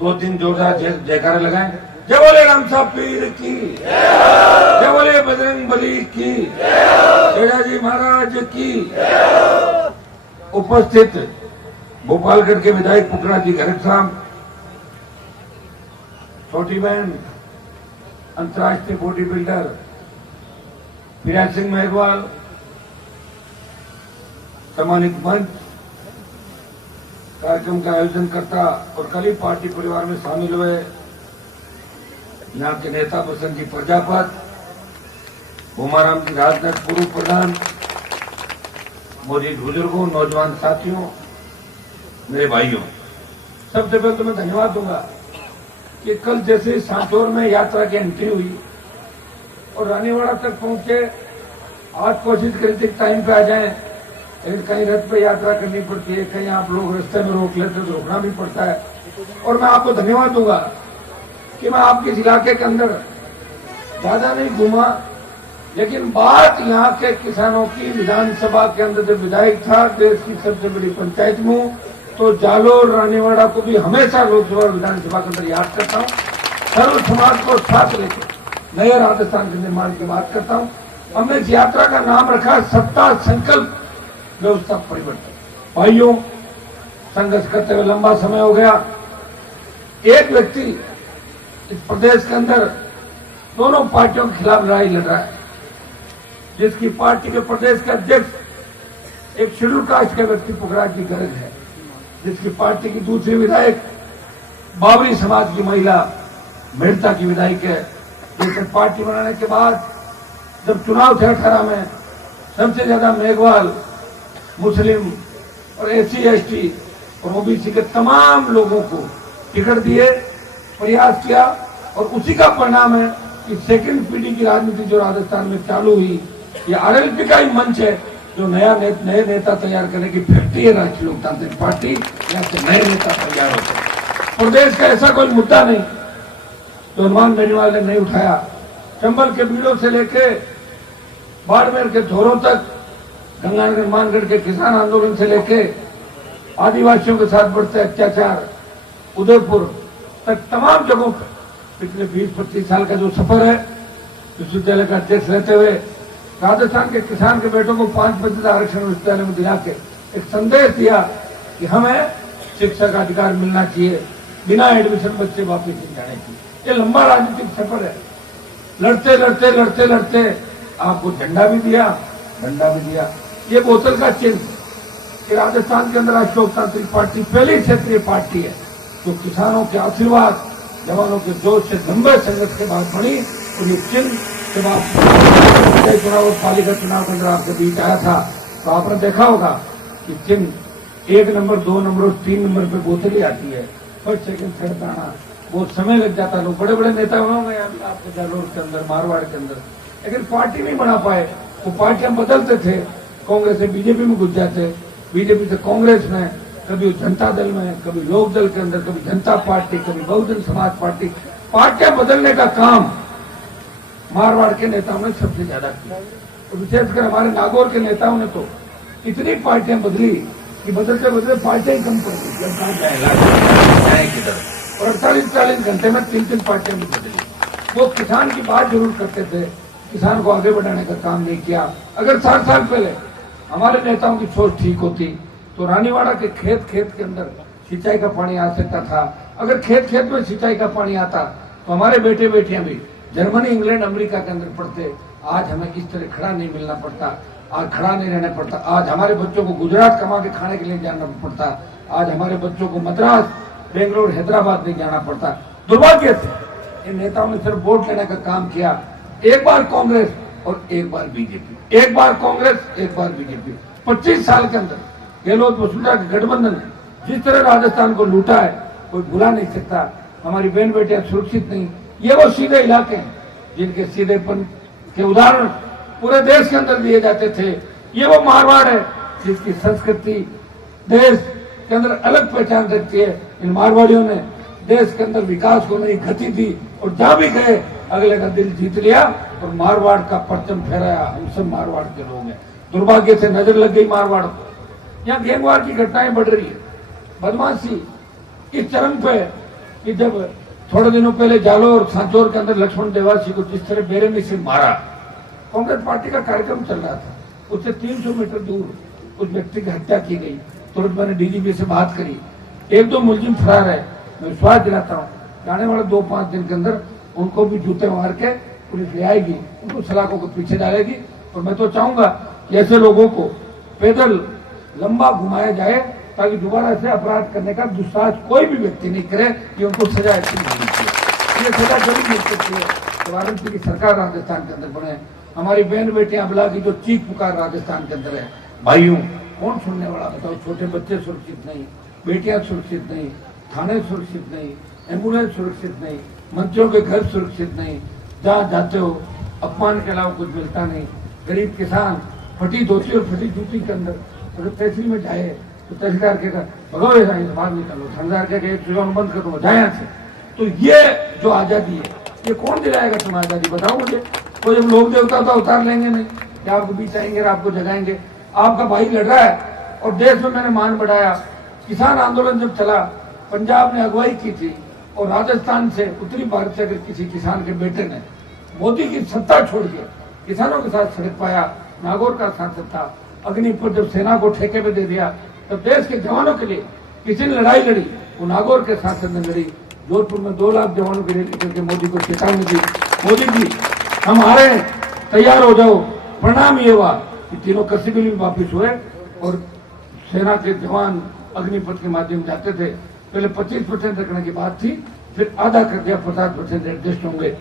2-3 जोरदार जयकारे लगाएं। जय बोले राम साहब पीर की, जय बोले बजरंग बली की, जय जी महाराज की। उपस्थित भोपालगढ़ के विधायक पुखराज जी गहलोत साहब, छोटी बहन अंतर्राष्ट्रीय बॉडी बिल्डर फिराज सिंह मेहरवाल, सम्मानित मंच, कार्यक्रम का आयोजन करता और कल ही पार्टी परिवार में शामिल हुए यहाँ के नेता बसंत जी प्रजापत, भूमाराम जी राजनाथ पूर्व प्रधान, मौजूद बुजुर्गों, नौजवान साथियों, मेरे भाइयों, सबसे पहले तो मैं धन्यवाद दूंगा कि कल जैसे सांचौर में यात्रा की एंट्री हुई और रानीवाड़ा तक पहुंचे। आज कोशिश करी थी टाइम पे आ जाएं, लेकिन कहीं रथ पे यात्रा करनी पड़ती है, कहीं आप लोग रास्ते में रोक लेते तो रुकना भी पड़ता है। और मैं आपको धन्यवाद दूंगा कि मैं आपके इस इलाके के अंदर ज्यादा नहीं घूमा, लेकिन बात यहाँ के किसानों की विधानसभा के अंदर जब विधायक था, देश की सबसे बड़ी पंचायत में हूं, तो जालोर रानीवाड़ा को भी हमेशा लोकसभा और विधानसभा के अंदर याद करता हूं। सर्व समाज को साथ लेकर नए राजस्थान के निर्माण की बात करता हूं। हमने इस यात्रा का नाम रखा सत्ता संकल्प व्यवस्था परिवर्तन। भाइयों, संघर्ष करते हुए लंबा समय हो गया। एक व्यक्ति इस प्रदेश के अंदर दोनों पार्टियों के खिलाफ लड़ाई लड़ रहा है, जिसकी पार्टी के प्रदेश के अध्यक्ष एक शेड्यूल कास्ट का व्यक्ति पुखराज जी गहलोत है, जिसकी पार्टी की दूसरी विधायक बावरी समाज की महिला मेड़ता की विधायक है। लेकिन पार्टी बनाने के बाद जब चुनाव थे 18 में, सबसे ज्यादा मेघवाल, मुस्लिम और SC/ST और OBC के तमाम लोगों को टिकट दिए, प्रयास किया, और उसी का परिणाम है कि सेकंड पीढ़ी की राजनीति जो राजस्थान में चालू हुई, ये RLP का ही मंच है जो नए नेता तैयार करने की फैक्ट्री है राष्ट्रीय लोकतांत्रिक पार्टी। यहाँ से नए नेता तैयार होते हैं। प्रदेश का ऐसा कोई मुद्दा नहीं जो हनुमान बेनीवाल ने नहीं उठाया। चंबल के बीड़ों से लेके बाड़मेर के धोरों तक, गंगानगर मानगढ़ के किसान आंदोलन से लेके आदिवासियों के साथ बढ़ते अत्याचार, उदयपुर तक तमाम जगहों पर पिछले 20-25 साल का जो सफर है, विश्वविद्यालय का अध्यक्ष रहते हुए राजस्थान के किसान के बेटों को 5% आरक्षण विश्वविद्यालय में दिला के एक संदेश दिया कि हमें शिक्षा का अधिकार मिलना चाहिए, बिना एडमिशन बच्चे वापस नहीं जाने चाहिए। ये लंबा राजनीतिक सफर है। लड़ते लड़ते लड़ते लड़ते आपको झंडा भी दिया, डंडा भी दिया। ये बोतल का चिन्ह कि राजस्थान के अंदर राष्ट्रीय लोकतांत्रिक पार्टी पहली क्षेत्रीय पार्टी है जो किसानों के आशीर्वाद, जवानों के जोश से लंबे संघर्ष के बाद बनी। और ये चिन्ह जब आप चुनाव और पालिका चुनाव के अंदर आपके बीच आया था, तो आपने देखा होगा कि चिन्ह 1 नंबर, 2 नंबर और 3 नंबर पे बोतल ही आती है। फर्स्ट सेकंड थर्ड पे आना बहुत समय लग जाता। लोग बड़े बड़े नेता होंगे आपके जालोर के अंदर, मारवाड़ के अंदर, लेकिन पार्टी नहीं बना पाए। वो पार्टियां बदलते थे, कांग्रेस से बीजेपी में घुस जाते, बीजेपी से कांग्रेस में, कभी जनता दल में, कभी लोक दल के अंदर, कभी जनता पार्टी, कभी बहुजन समाज पार्टी। पार्टियां बदलने का काम मारवाड़ के नेताओं ने सबसे ज्यादा किया। तो विशेषकर हमारे नागौर के नेताओं ने तो इतनी पार्टियां बदली कि बदलते बदलते पार्टियां कम कर दी। और 48-40 घंटे में 3-3 पार्टियां भी बदली। वो किसान की बात जरूर करते थे, किसान को आगे बढ़ाने का काम नहीं किया। अगर 7 साल पहले हमारे नेताओं की सोच ठीक होती तो रानीवाड़ा के खेत के अंदर सिंचाई का पानी आ सकता था। अगर खेत में सिंचाई का पानी आता तो हमारे बेटे बेटियां भी जर्मनी, इंग्लैंड, अमेरिका के अंदर पढ़ते। आज हमें इस तरह खड़ा नहीं मिलना पड़ता, आज खड़ा नहीं रहना पड़ता। आज हमारे बच्चों को गुजरात कमा के खाने के लिए जाना पड़ता। आज हमारे बच्चों को मद्रास, बेंगलोर, हैदराबाद नहीं जाना पड़ता। दुर्भाग्य से इन नेताओं ने सिर्फ वोट लेने का काम किया। एक बार कांग्रेस और एक बार बीजेपी, एक बार कांग्रेस, एक बार बीजेपी। 25 साल के अंदर गहलोत वसुंधरा के गठबंधन ने जिस तरह राजस्थान को लूटा है, कोई भुला नहीं सकता। हमारी बहन बेटियां सुरक्षित नहीं। ये वो सीधे इलाके हैं जिनके सीधेपन के उदाहरण पूरे देश के अंदर दिए जाते थे। ये वो मारवाड़ है जिसकी संस्कृति देश के अंदर अलग पहचान रखती है। इन मारवाड़ियों ने देश के अंदर विकास को नई गति दी और जहां भी गए अगले का दिल जीत लिया और मारवाड़ का परचम फहराया। हम सब मारवाड़ के लोग हैं। दुर्भाग्य से नजर लग गई मारवाड़ को। यहाँ गैंगवार की घटनाएं बढ़ रही है, बदमाशी इस चरम पे कि जब थोड़े दिनों पहले जालोर और सांचौर के अंदर लक्ष्मण देवासी को जिस तरह बेरहमी से मारा, कांग्रेस पार्टी का कार्यक्रम चल रहा था, उससे 300 मीटर दूर उस व्यक्ति की हत्या की गई। तुरंत मैंने डीजीपी से बात करी, 1-2 मुलजिम फरार है, मैं विश्वास दिलाता हूँ आने वाले 2-5 दिन के अंदर उनको भी जूते मार के पुलिस ले आएगी, उनको सलाखों के पीछे डालेगी। और मैं तो चाहूंगा कि ऐसे लोगों को पैदल लंबा घुमाया जाए ताकि दोबारा ऐसे अपराध करने का दुस्साहस कोई भी व्यक्ति नहीं करे, कि उनको सजा ऐसी मिलनी चाहिए। ये सजा जरूर मिल सकती है तो वाराणसी की सरकार राजस्थान के अंदर बने। हमारी बहन बेटियां अबला की जो चीख पुकार राजस्थान के अंदर है, भाइयों कौन सुनने वाला बताओ। छोटे बच्चे सुरक्षित नहीं, बेटियां सुरक्षित नहीं, थाने सुरक्षित नहीं, एम्बुलेंस सुरक्षित नहीं, मंत्रियों के घर सुरक्षित नहीं, जहाँ जाते हो अपमान के अलावा कुछ मिलता नहीं। गरीब किसान फटी धोती और फटी जूती के अंदर अगर तहसील में जाए तो तहसीलदार के भगो बाहर निकालो, थानेदार के चुनाव बंद कर दो, जाए यहाँ से। तो ये जो आजादी है ये कौन दिलाएगा तुम्हें आजादी, बताओ मुझे। कोई जब लोक देवता तो उतार लेंगे नहीं, क्या आपको बीच आएंगे आपको जगाएंगे। आपका भाई लड़ रहा है और देश में मैंने मान बढ़ाया। किसान आंदोलन जब चला, पंजाब ने अगुवाई की थी और राजस्थान से उत्तरी भारत से अगर किसी किसान के बेटे ने मोदी की सत्ता छोड़ के किसानों के साथ सड़क पाया, नागौर का सांसद था, अग्निपथ जब सेना को ठेके पे दे दिया तब देश के जवानों के लिए किसी ने लड़ाई लड़ी, वो नागौर के सांसद ने लड़ी। जोधपुर में 2 लाख जवानों की रैली करके मोदी को चेतावनी दी, मोदी जी हम आ रहे हैं, तैयार हो जाओ। परिणाम ये हुआ कि तीनों कसीबे में वापिस हुए और सेना के जवान अग्निपथ के माध्यम जाते थे। पहले 25% रखने की बात थी, फिर आधा कर दिया, 50% एडजस्ट होंगे।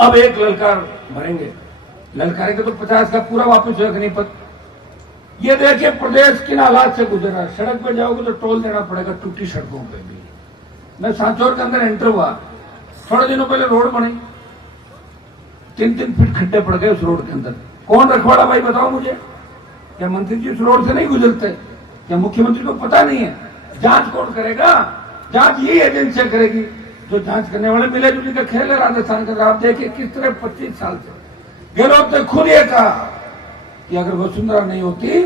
अब एक ललकार भरेंगे, ललकारेंगे तो 50 का पूरा वापस हो अग्निपथ। ये देखिए प्रदेश किन हालात से गुजरा। सड़क पे जाओगे तो टोल देना पड़ेगा टूटी सड़कों पे भी। मैं सांचौर के अंदर एंटर हुआ, थोड़े दिनों पहले रोड बनी, 3-3 फीट खड्डे पड़ गए उस रोड के अंदर। कौन रखवाड़ा भाई बताओ मुझे। क्या मंत्री जी उस रोड से नहीं गुजरते? क्या मुख्यमंत्री को पता नहीं है? जांच कौन करेगा? जांच यही एजेंसियां करेगी जो जांच करने वाले मिले जुले का खेल है राजस्थान का। आप देखिए किस तरह 25 साल से गहलोत ने खुद ये कहा कि अगर वसुंधरा नहीं होती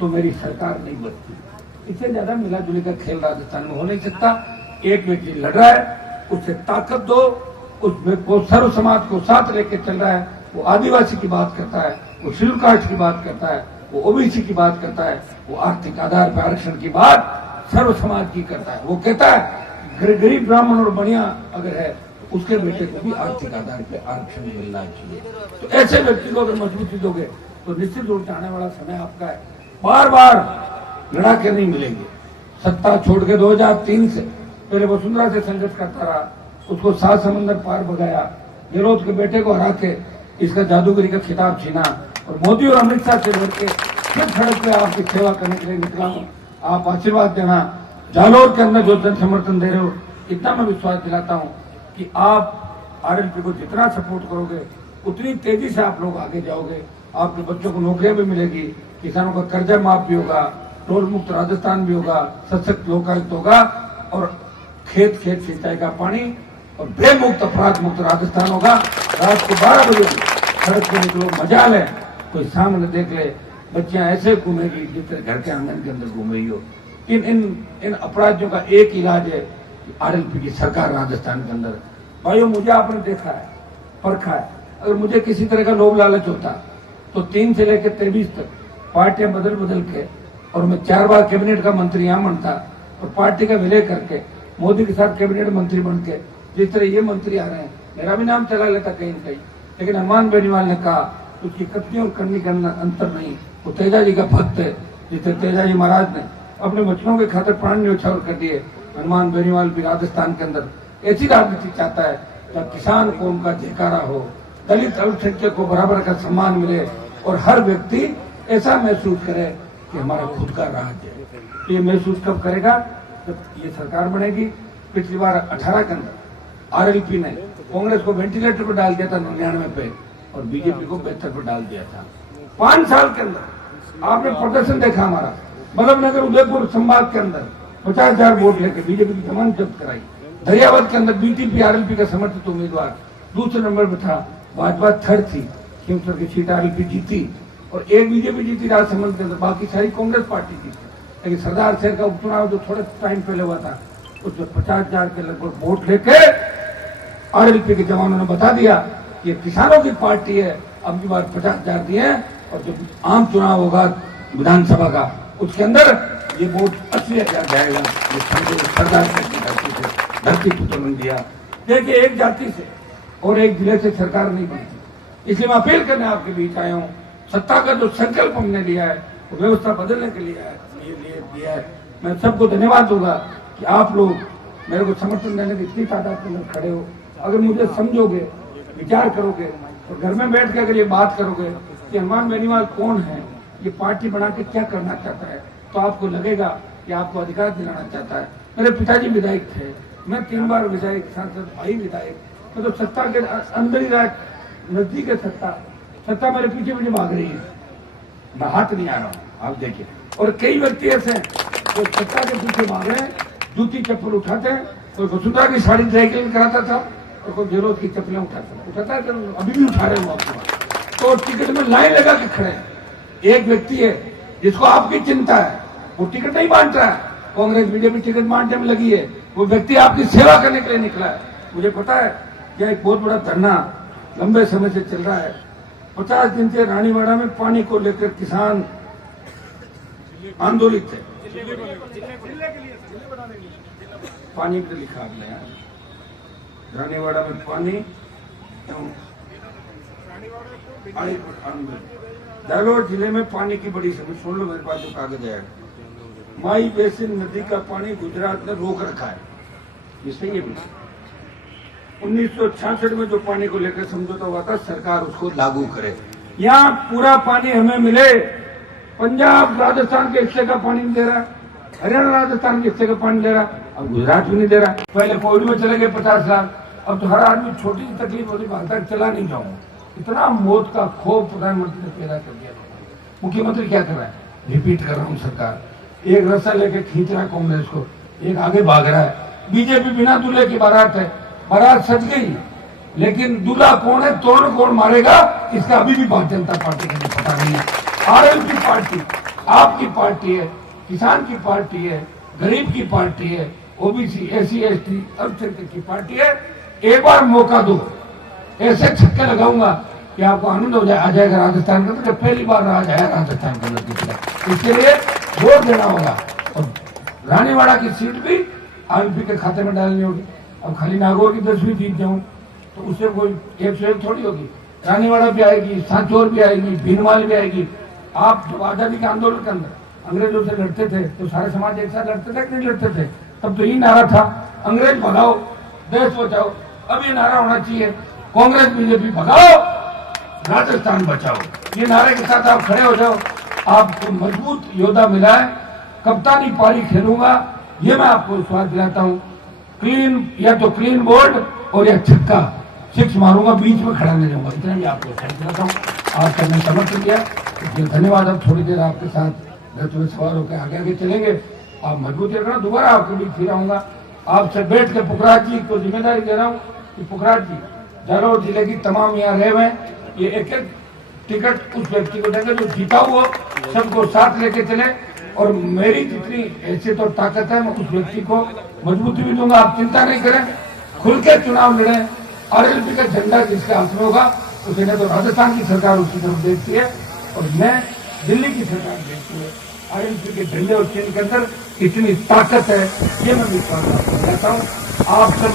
तो मेरी सरकार नहीं बनती। इससे ज्यादा मिला जुले का खेल राजस्थान में हो नहीं सकता। एक व्यक्ति लड़ रहा है, उसे ताकत दो, उसको सर्व समाज को साथ लेके चल रहा है। वो आदिवासी की बात करता है, वो शेड्यूल कास्ट की बात करता है, वो ओबीसी की बात करता है, वो आर्थिक आधार पर आरक्षण की बात सर्व समाज की करता है। वो कहता है गरीब ब्राह्मण और बनिया अगर है तो उसके बेटे को भी आर्थिक आधार पर आरक्षण मिलना चाहिए। तो ऐसे व्यक्ति को अगर मजबूती दोगे तो निश्चित रूप से आने वाला समय आपका है। बार बार लड़ा के नहीं मिलेंगे। सत्ता छोड़ के 2003 से पहले वसुंधरा से संघर्ष करता रहा, उसको 7 समंदर पार भगाया, गहलोत के बेटे को हरा के इसका जादूगरी का खिताब छीना और मोदी और अमित शाह से लड़के फिर सड़क पे आपकी सेवा करने के लिए निकला हूं। आप आशीर्वाद देना। जालोर के अंदर जो जन समर्थन दे रहे हो, इतना मैं विश्वास दिलाता हूं कि आप आरएलपी को जितना सपोर्ट करोगे उतनी तेजी से आप लोग आगे जाओगे। आपके बच्चों को नौकरियां भी मिलेगी, किसानों का कर्जा माफ भी होगा, टोल मुक्त राजस्थान भी होगा, सशक्त लोकायुक्त होगा और खेत खेत सिंचाई का पानी और भय मुक्त अपराध मुक्त राजस्थान होगा। रात को 12 बजे सड़क पे निकलो, मजा ले, कोई सामने देख ले, बच्चियां ऐसे घूमेगी जिस तरह घर के आंगन के अंदर घूम रही हो। इन अपराधियों का एक इलाज है आरएलपी की सरकार राजस्थान के अंदर। भाइयों मुझे आपने देखा है, परखा है। अगर मुझे किसी तरह का लोभ लालच होता तो 3 से लेकर 23 तक पार्टियां बदल बदल के और मैं 4 बार कैबिनेट का मंत्री यहां बनता और पार्टी का विलय करके मोदी के साथ कैबिनेट मंत्री बन के जिस तरह ये मंत्री आ रहे हैं, मेरा भी नाम चला लेता कहीं कहीं। लेकिन हनुमान बेनीवाल ने कहा उसकी कथनी और करनी का अंतर नहीं, वो तेजा जी का भक्त है। जिस तरह तेजा जी महाराज ने अपने बच्चों के खातिर प्राण न्यौछावर कर दिए, हनुमान बेनीवाल भी राजस्थान के अंदर ऐसी राजनीति चाहता है जहाँ किसान को उनका जयकारा हो, दलित अल्पसंख्यक को बराबर का सम्मान मिले और हर व्यक्ति ऐसा महसूस करे कि हमारा खुद का राज है। तो ये महसूस कब करेगा? जब ये सरकार बनेगी। पिछली बार 18 के अंदर आरएलपी ने कांग्रेस को वेंटिलेटर पर डाल दिया था 99 पे और बीजेपी को 72 पर डाल दिया था। 5 साल के अंदर आपने प्रदर्शन देखा हमारा बल्लभनगर उदयपुर संभाग के अंदर 50,000 वोट लेके बीजेपी की जमानत जब्त कराई। दरियावत के अंदर बीटीपी आरएलपी का समर्थित उम्मीदवार दूसरे नंबर पर था, भाजपा थर्ड थी, खीमसर की सीट आरएलपी जीती और एक बीजेपी जीती राजसमंद के अंदर, बाकी सारी कांग्रेस पार्टी जीती। लेकिन सरदार शहर का उपचुनाव जो थोड़े टाइम पहले हुआ था उसमें 50,000 के लगभग वोट लेके आरएलपी के जवानों ने बता दिया कि ये किसानों की पार्टी है, अब की बार 50,000 दिए हैं और जब आम चुनाव होगा विधानसभा का उसके अंदर ये वोट 80,000 जाएगा। ये सरकार की धरती पुत्र ने दिया। देखिए, एक जाति से और एक जिले से सरकार नहीं बनती, इसलिए मैं अपील करने आपके बीच आया हूँ। सत्ता का जो संकल्प हमने लिया है वो व्यवस्था बदलने के लिए दिया है। मैं सबको धन्यवाद दूंगा कि आप लोग मेरे को समर्थन देने की इतनी तादाद के अंदर खड़े हो। अगर मुझे समझोगे, विचार करोगे और घर में बैठ के अगर ये बात करोगे कि हनुमान बेनीवाल कौन है, ये पार्टी बना के क्या करना चाहता है, तो आपको लगेगा कि आपको अधिकार दिलाना चाहता है। मेरे पिताजी विधायक थे, मैं 3 बार विधायक, सांसद, भाई विधायक। मैं तो सत्ता के अंदर ही रहा, नजदीक है सत्ता मेरे पीछे पीछे भाग रही है, मैं हाथ नहीं आ रहा हूँ, आप देखिए। और कई व्यक्ति ऐसे हैं जो सत्ता के पीछे भाग रहे हैं, जूती चप्पल उठाते हैं। कोई वसुंधरा की साड़ी साइकिल कराता था और कोई जेलोज की चप्पलें उठाता है, अभी भी उठा रहे हो आपको। तो टिकट में लाइन लगा के खड़े हैं। एक व्यक्ति है जिसको आपकी चिंता है, वो टिकट नहीं बांट रहा है, कांग्रेस बीजेपी टिकट बांटने में लगी है। वो व्यक्ति आपकी सेवा करने के लिए निकला है। मुझे पता है यह एक बहुत बड़ा धरना लंबे समय से चल रहा है। 50 दिन से रानीवाड़ा में पानी को लेकर किसान आंदोलित थे। पानी पे लिखा आपने यहाँ, रानीवाड़ा में पानी जालोर जिले में पानी की बड़ी समस्या। सुन लो, मेरे पास जो कागज है, माई बेसिन नदी का पानी गुजरात ने रोक रखा है, ये सही है। 1966 में जो पानी को लेकर समझौता हुआ था, सरकार उसको लागू करे। यहाँ पूरा पानी हमें मिले। पंजाब राजस्थान के हिस्से का पानी नहीं दे रहा, हरियाणा राजस्थान के हिस्से का पानी दे रहा, अब गुजरात भी नहीं दे रहा। पहले कोविड में चले गए 50 लाख, अब तो हर आदमी छोटी सी तकलीफ होती, भाग चला नहीं जाऊंगा। इतना मौत का खौफ प्रधानमंत्री ने पैदा कर दिया। मुख्यमंत्री क्या कर रहा है? रिपीट कर रहा हूँ, सरकार एक रस्सा लेके खींच रहा है कांग्रेस को, एक आगे भाग रहा है। बीजेपी बिना दूल्हे की बारात है, बारात सज गई, लेकिन दूल्हा कौन है, तोरण कौन मारेगा, इसका अभी भी भारतीय जनता पार्टी को पता नहीं है। आरएलपी पार्टी आपकी पार्टी है, किसान की पार्टी है, गरीब की पार्टी है, ओबीसी, एससी, एसटी, अल्पसंख्यक की पार्टी है। एक बार मौका दो, ऐसे छक्के लगाऊंगा कि आपको आनंद हो जाए, आ जाएगा राजस्थान का। तो पहली बार आ जाएगा राजस्थान का लड़की, इसके लिए वोट देना होगा। और रानीवाड़ा की सीट भी आरएलपी के खाते में डालनी होगी। अब खाली नागौर की 10वीं जीत जाऊं तो उससे कोई 101 थोड़ी होगी। रानीवाड़ा भी आएगी, सांचौर भी आएगी, भीनमाल भी आएगी। आप जब आजादी के आंदोलन के अंदर अंग्रेजों से लड़ते थे तो सारे समाज एक साथ लड़ते थे कि नहीं लड़ते थे? तब तो यही नारा था, अंग्रेज भगाओ, देश बचाओ। अब ये नारा होना चाहिए, कांग्रेस बीजेपी भगाओ, राजस्थान बचाओ। ये नारे के साथ आप खड़े हो जाओ, आपको मजबूत योद्धा मिला है। कप्तानी पारी खेलूंगा, ये मैं आपको विश्वास दिलाता हूँ। क्लीन, या तो क्लीन बोल्ड और या छक्का, 6 मारूंगा, बीच में खड़ा नहीं जाऊंगा। इतना भी आपको विश्वास दिलाता हूँ। आपका मैंने समर्थन दिया, इसलिए धन्यवाद। अब थोड़ी देर आपके साथ घर में सवार होकर आगे आगे चलेंगे। आप मजबूती रखना, दोबारा आपके बीच फिर आऊंगा। आपसे बैठ के पुखराज जी को जिम्मेदारी दे रहा हूँ कि पुखराज जी, जालोर जिले की तमाम यहाँ रहे हुए, ये एक एक टिकट उस व्यक्ति को देंगे जो जीता हुआ, सबको साथ लेके चले। और मेरी जितनी हैसियत और ताकत है, मैं उस व्यक्ति को मजबूती भी दूंगा। आप चिंता नहीं करें, खुल के चुनाव लड़े। आरएलपी का झंडा जिसके हाथ में होगा, उसे न तो राजस्थान की सरकार उसकी तरफ देखती है और मैं दिल्ली की सरकार देखती है। आरएलपी के झंडे और चिन्ह के अंदर इतनी ताकत है, ये मैं विश्वास करता हूँ। आप सब